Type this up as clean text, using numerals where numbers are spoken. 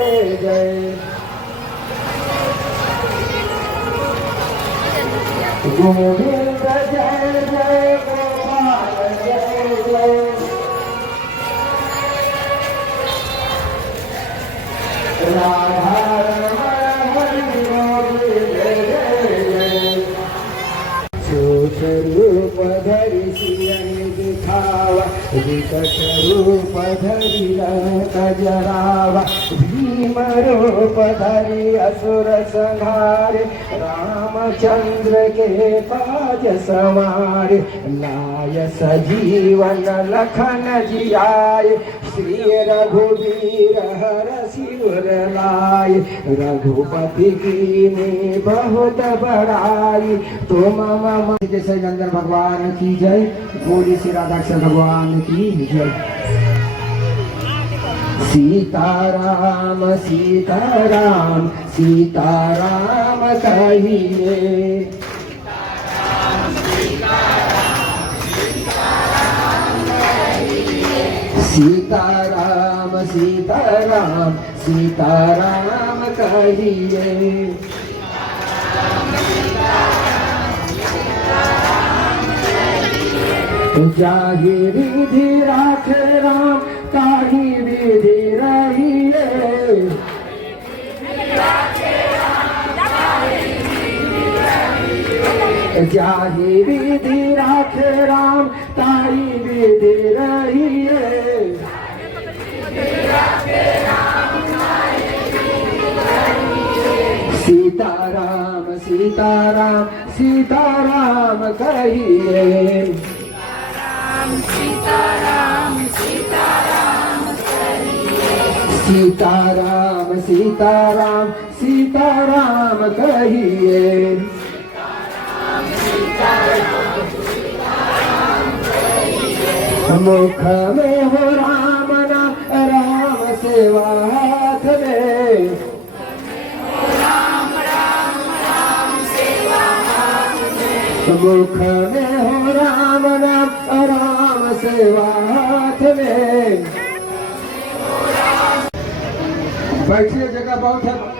जय गोविंद जय जय गोपाल जय जय राधा रमण हरि गोविंद जय जय छोट रूप धरि सियन दिखावा विकट रूप धरि लंक जरावा भीम रूप धरि असुर संहारे रामचंद्र के काज समारे लाय सजीवन लखन जियाए श्री रघुवीर हर सिर लाए रघुपति कीन्ही बहुत बड़ाई तुम मम जैसे नंदन भगवान की जय बोली श्री राधाकृष्ण भगवान की जय सीताराम सीताराम सीताराम कहिए सीताराम सीताराम सीताराम कहिए जाहि विधि राखे राम ताहि विधि रहिए जाहि विधि राखे राम ताहि विधि रहिए सीताराम सीताराम सीताराम कहिए सीताराम सीताराम सीताराम सीताराम सीताराम कहिए मुख में हो राम नाम राम सेवा हाथ में मुख में हो राम नाम राम सेवा हाथ में बैठिए जगह बहुत है